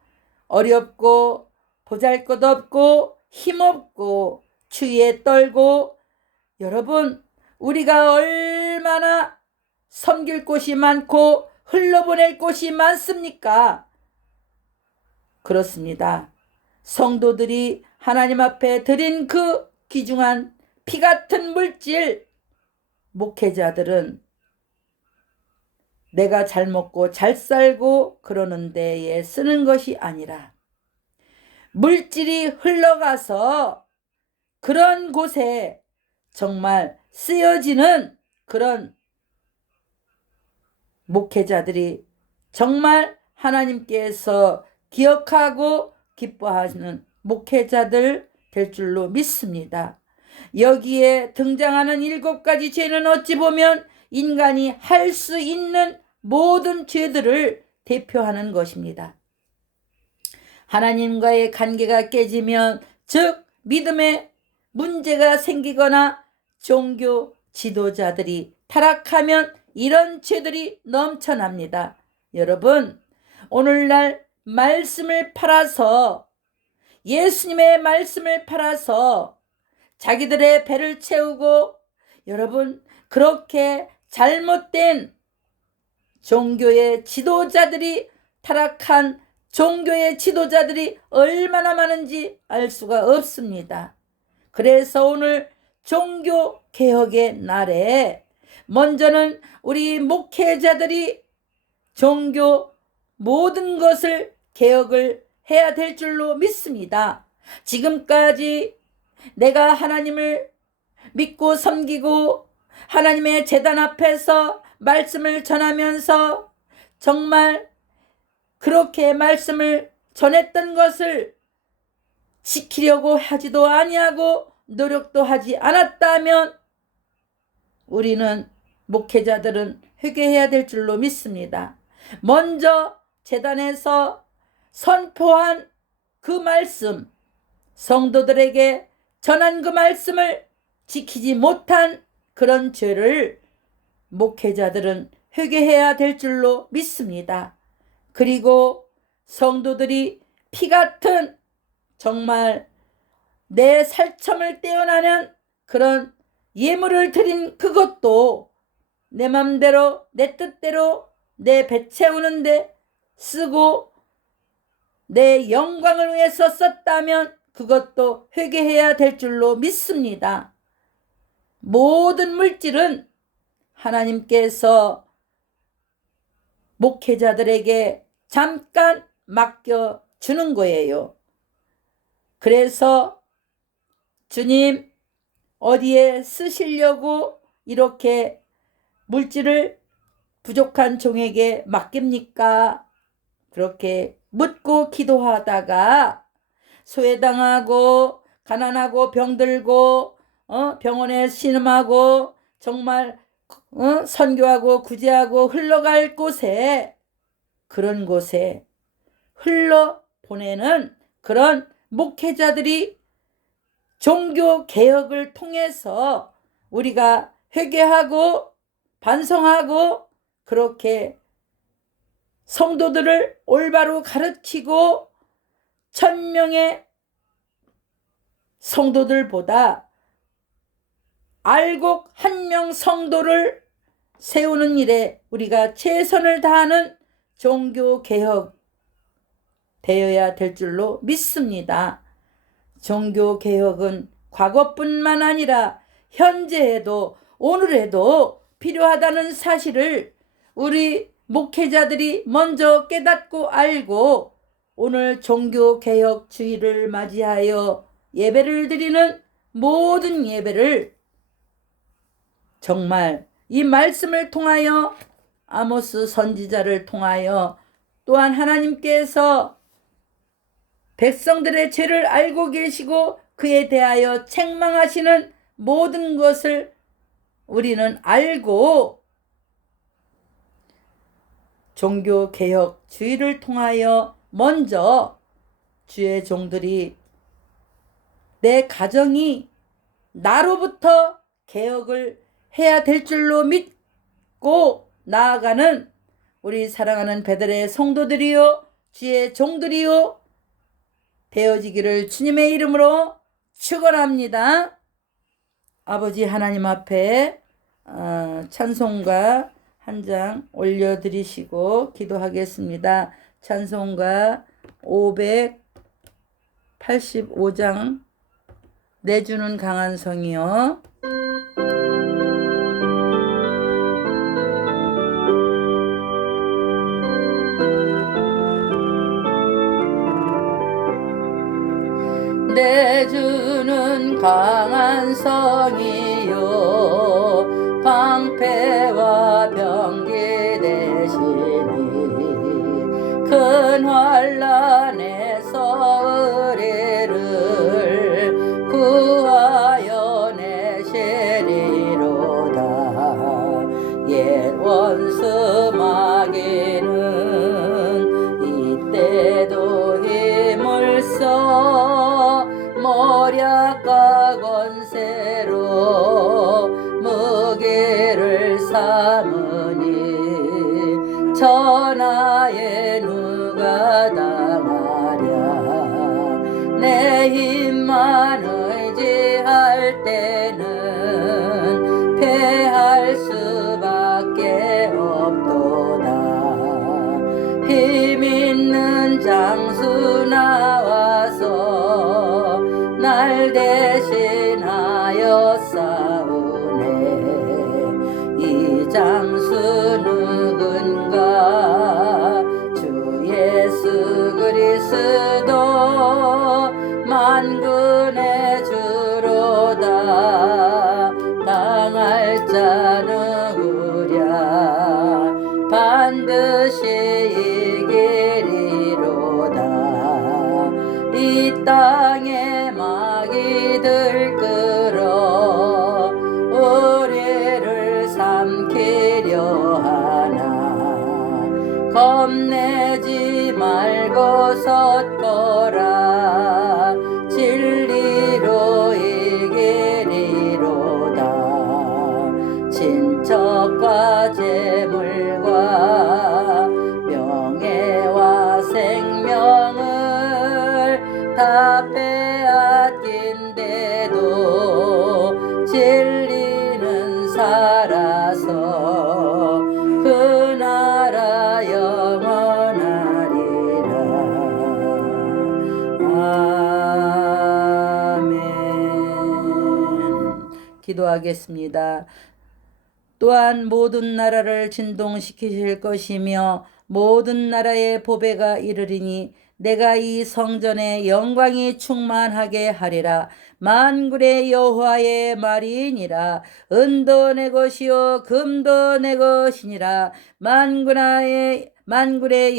어렵고 보잘것없고 힘없고 추위에 떨고 여러분 우리가 얼마나 섬길 곳이 많고 흘러보낼 곳이 많습니까? 그렇습니다. 성도들이 하나님 앞에 드린 그 귀중한 피 같은 물질 목회자들은 내가 잘 먹고 잘 살고 그러는 데에 쓰는 것이 아니라 물질이 흘러가서 그런 곳에 정말 쓰여지는 그런 목회자들이 정말 하나님께서 기억하고 기뻐하시는 목회자들 될 줄로 믿습니다. 여기에 등장하는 7가지 죄는 어찌 보면 인간이 할 수 있는 모든 죄들을 대표하는 것입니다. 하나님과의 관계가 깨지면, 즉 믿음에 문제가 생기거나 종교 지도자들이 타락하면 이런 죄들이 넘쳐납니다. 여러분, 오늘날 말씀을 팔아서, 예수님의 말씀을 팔아서 자기들의 배를 채우고, 여러분, 그렇게 잘못된 종교의 지도자들이, 타락한 종교의 지도자들이 얼마나 많은지 알 수가 없습니다. 그래서 오늘 종교개혁의 날에 먼저는 우리 목회자들이 종교 모든 것을 개혁을 해야 될 줄로 믿습니다. 지금까지 내가 하나님을 믿고 섬기고 하나님의 제단 앞에서 말씀을 전하면서 정말 그렇게 말씀을 전했던 것을 지키려고 하지도 아니하고 노력도 하지 않았다면 우리는, 목회자들은 회개해야 될 줄로 믿습니다. 먼저 제단에서 선포한 그 말씀, 성도들에게 전한 그 말씀을 지키지 못한 그런 죄를 목회자들은 회개해야 될 줄로 믿습니다. 그리고 성도들이 피 같은, 정말 내 살점을 떼어나는 그런 예물을 드린 그것도 내 맘대로 내 뜻대로 내 배 채우는데 쓰고 내 영광을 위해서 썼다면 그것도 회개해야 될 줄로 믿습니다. 모든 물질은 하나님께서 목회자들에게 잠깐 맡겨주는 거예요. 그래서 주님, 어디에 쓰시려고 이렇게 물질을 부족한 종에게 맡깁니까? 그렇게 묻고 기도하다가 소외당하고 가난하고 병들고 병원에 신음하고 정말 선교하고 구제하고 흘러갈 곳에, 그런 곳에 흘러보내는 그런 목회자들이 종교 개혁을 통해서 우리가 회개하고 반성하고 그렇게 성도들을 올바로 가르치고 1000명의 성도들보다 알곡 1명 성도를 세우는 일에 우리가 최선을 다하는 종교개혁 되어야 될 줄로 믿습니다. 종교개혁은 과거뿐만 아니라 현재에도 오늘에도 필요하다는 사실을 우리 목회자들이 먼저 깨닫고 알고 오늘 종교개혁 주일을 맞이하여 예배를 드리는 모든 예배를 정말 이 말씀을 통하여, 아모스 선지자를 통하여, 또한 하나님께서 백성들의 죄를 알고 계시고 그에 대하여 책망하시는 모든 것을 우리는 알고 종교개혁 주의를 통하여 먼저 주의 종들이 내 가정이 나로부터 개혁을 해야 될 줄로 믿고 나아가는 우리 사랑하는 베들레 성도들이요 주의 종들이요 되어지기를 주님의 이름으로 축원합니다. 아버지 하나님 앞에 찬송가 한 장 올려드리시고 기도하겠습니다. 찬송가 585장 내주는 강한 성이요. 내주는 강한 성이요 큰 환난에서 의리를 구하여 내시리로다. 옛 원수 마귀는 이때도 힘을 써 모략과 권세로 무기를 삼으니 천하에 누가 당하랴. 내 힘만 의지할 때는 패할 수밖에 없도다. 힘 있는 장수 나와서 날 대신하여 싸우네. 이 장수 누군가? 주 예수 그리스도 만군의 주로다. 당할 자 누구랴? 반드시 이기리로다. 이 땅에 마귀들 끌어 우리를 삼키려 하나. 겁내지 말고 섰거라. 진리로 이기리로다. 친척과 재물과 명예와 생명을 다 빼앗긴데도 진리는 살아서 그 나라 영원하리라. 아멘. 기도하겠습니다. 또한 모든 나라를 진동시키실 것이며 모든 나라의 보배가 이르리니 내가 이 성전에 영광이 충만하게 하리라. 만군의 여호와의 말이니라. 은도 내 것이요 금도 내 것이니라. 만군의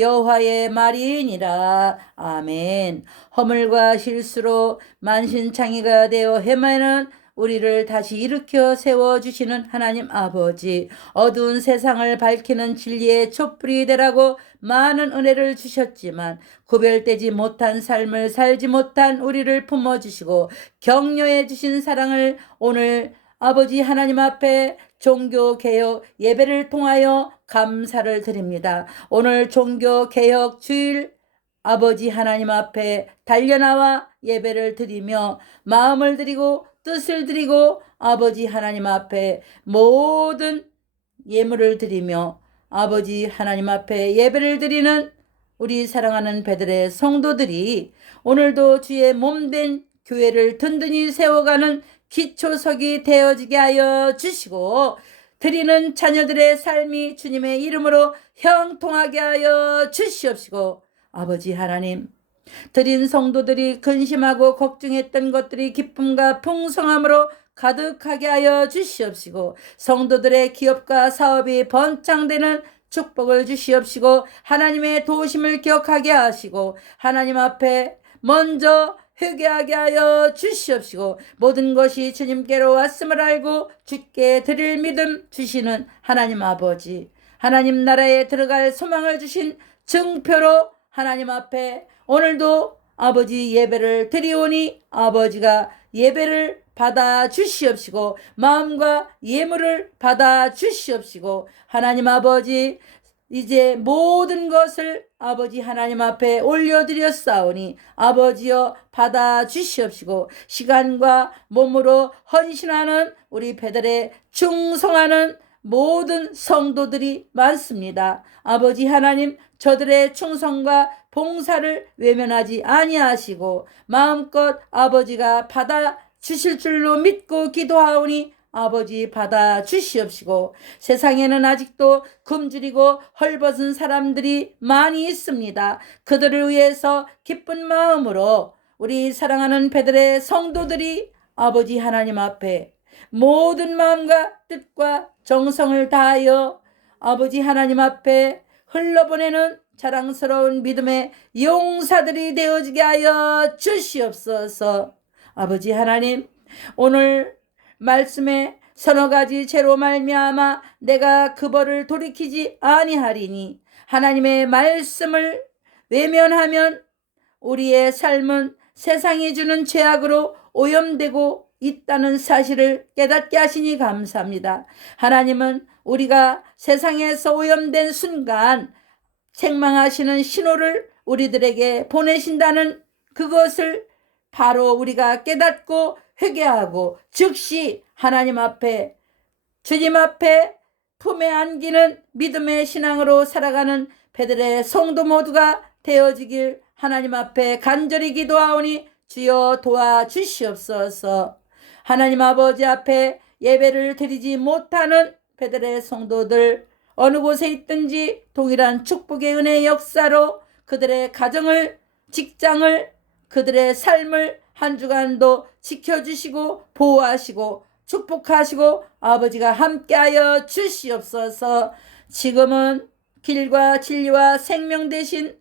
여호와의 말이니라. 아멘. 허물과 실수로 만신창이가 되어 헤매는 우리를 다시 일으켜 세워주시는 하나님 아버지, 어두운 세상을 밝히는 진리의 촛불이 되라고 많은 은혜를 주셨지만 구별되지 못한 삶을 살지 못한 우리를 품어주시고 격려해 주신 사랑을 오늘 아버지 하나님 앞에 종교개혁 예배를 통하여 감사를 드립니다. 오늘 종교개혁 주일 아버지 하나님 앞에 달려나와 예배를 드리며 마음을 드리고 뜻을 드리고 아버지 하나님 앞에 모든 예물을 드리며 아버지 하나님 앞에 예배를 드리는 우리 사랑하는 베들의 성도들이 오늘도 주의 몸된 교회를 든든히 세워가는 기초석이 되어지게 하여 주시고 드리는 자녀들의 삶이 주님의 이름으로 형통하게 하여 주시옵시고 아버지 하나님 드린 성도들이 근심하고 걱정했던 것들이 기쁨과 풍성함으로 가득하게 하여 주시옵시고 성도들의 기업과 사업이 번창되는 축복을 주시옵시고 하나님의 도우심을 기억하게 하시고 하나님 앞에 먼저 회개하게 하여 주시옵시고 모든 것이 주님께로 왔음을 알고 주께 드릴 믿음 주시는 하나님 아버지, 하나님 나라에 들어갈 소망을 주신 증표로 하나님 앞에 오늘도 아버지 예배를 드리오니 아버지가 예배를 받아 주시옵시고 마음과 예물을 받아 주시옵시고 하나님 아버지 이제 모든 것을 아버지 하나님 앞에 올려드렸사오니 아버지여 받아 주시옵시고 시간과 몸으로 헌신하는 우리 배들의 충성하는 모든 성도들이 많습니다. 아버지 하나님 저들의 충성과 봉사를 외면하지 아니하시고 마음껏 아버지가 받아 주실 줄로 믿고 기도하오니 아버지 받아 주시옵시고 세상에는 아직도 굶주리고 헐벗은 사람들이 많이 있습니다. 그들을 위해서 기쁜 마음으로 우리 사랑하는 배들의 성도들이 아버지 하나님 앞에 모든 마음과 뜻과 정성을 다하여 아버지 하나님 앞에 흘러보내는 자랑스러운 믿음의 용사들이 되어지게 하여 주시옵소서. 아버지 하나님, 오늘 말씀에 서너 가지 죄로 말미암아 내가 그 벌을 돌이키지 아니하리니, 하나님의 말씀을 외면하면 우리의 삶은 세상이 주는 죄악으로 오염되고 있다는 사실을 깨닫게 하시니 감사합니다. 하나님은 우리가 세상에서 오염된 순간 책망하시는 신호를 우리들에게 보내신다는 그것을 바로 우리가 깨닫고 회개하고 즉시 하나님 앞에, 주님 앞에 품에 안기는 믿음의 신앙으로 살아가는 베들레 성도 모두가 되어지길 하나님 앞에 간절히 기도하오니 주여 도와주시옵소서. 하나님 아버지 앞에 예배를 드리지 못하는 베들레 성도들, 어느 곳에 있든지 동일한 축복의 은혜의 역사로 그들의 가정을, 직장을, 그들의 삶을 한 주간도 지켜주시고 보호하시고 축복하시고 아버지가 함께하여 주시옵소서. 지금은 길과 진리와 생명 되신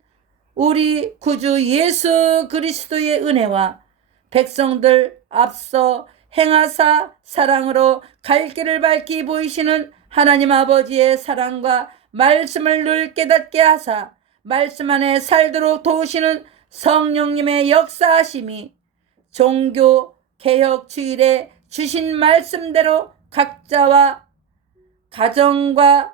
우리 구주 예수 그리스도의 은혜와 백성들 앞서 행하사 사랑으로 갈 길을 밝히 보이시는 하나님 아버지의 사랑과 말씀을 늘 깨닫게 하사 말씀 안에 살도록 도우시는 성령님의 역사하심이 종교 개혁 주일에 주신 말씀대로 각자와 가정과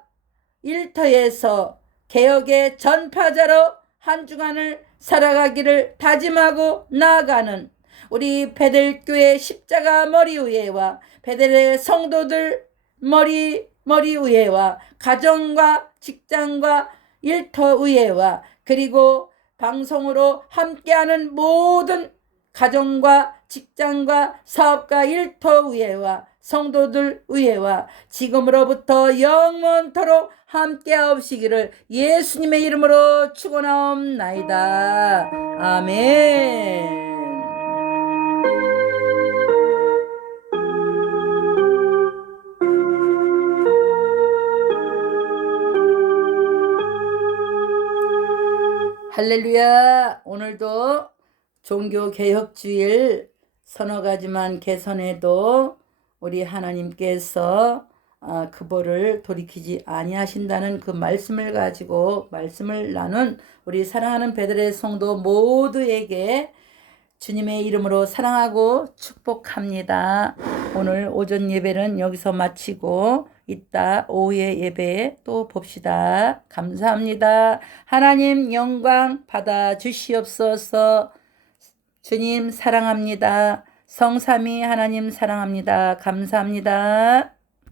일터에서 개혁의 전파자로 한 주간을 살아가기를 다짐하고 나아가는 우리 베들교회 십자가 머리 위에와 베들의 성도들 머리 위에와 가정과 직장과 일터 위에와 그리고 방송으로 함께하는 모든 가정과 직장과 사업가 일터 위에와 성도들 위에와 지금으로부터 영원토록 함께하옵시기를 예수님의 이름으로 축원하옵나이다. 아멘. 할렐루야. 오늘도 종교개혁주일 서너 가지만 개선해도 우리 하나님께서 그 벌을 돌이키지 아니하신다는 그 말씀을 가지고 말씀을 나눈 우리 사랑하는 베들레 성도 모두에게 주님의 이름으로 사랑하고 축복합니다. 오늘 오전 예배는 여기서 마치고 이따 오후의 예배 또 봅시다. 감사합니다. 하나님 영광 받아 주시옵소서. 주님 사랑합니다. 성삼위 하나님 사랑합니다. 감사합니다.